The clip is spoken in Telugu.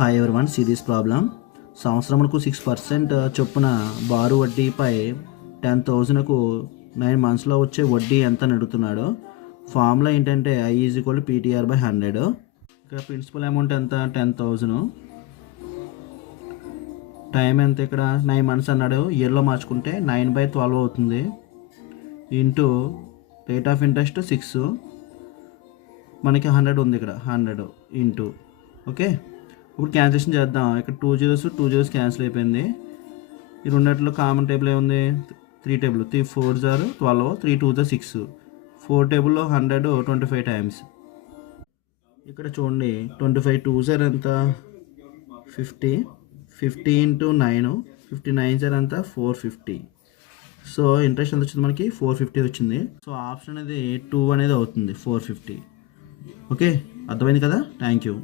Hi everyone, see this problem. సంవత్సరమునకు 6% చొప్పున బారు వడ్డీపై 10,000కు 9 మంత్స్లో వచ్చే వడ్డీ ఎంత అని అడుగుతున్నాడు. ఫార్ములా ఏంటంటే I = PTR/100. ఇక్కడ ప్రిన్సిపల్ అమౌంట్ ఎంత 10,000. టైం ఎంత ఇక్కడ 9 మంత్స్ అన్నాడు. ఇయర్లో మార్చుకుంటే 9/12 అవుతుంది. Into rate of interest 6. మనకి 100 ఉంది ఇక్కడ. 100 ఇంటూ ఓకే. ఇప్పుడు క్యాన్సిలేషన్ చేద్దాం. ఇక్కడ 2 zeros క్యాన్సిల్ అయిపోయింది. ఈ రెండిట్లో కామన్ టేబుల్ ఏముంది? 3 table. 3 4s are 12, 3 2s are 6. 4 టేబుల్లో 100 25 టైమ్స్. ఇక్కడ చూడండి 25 2s are ఎంత 50. 50 ఇంటూ 9, 59s are ఎంత 450. సో ఇంట్రెస్ట్ ఎంత వచ్చింది మనకి? 450 వచ్చింది. సో ఆప్షన్ అనేది 2 అనేది అవుతుంది 450. ఓకే, అర్థమైంది కదా? Thank you.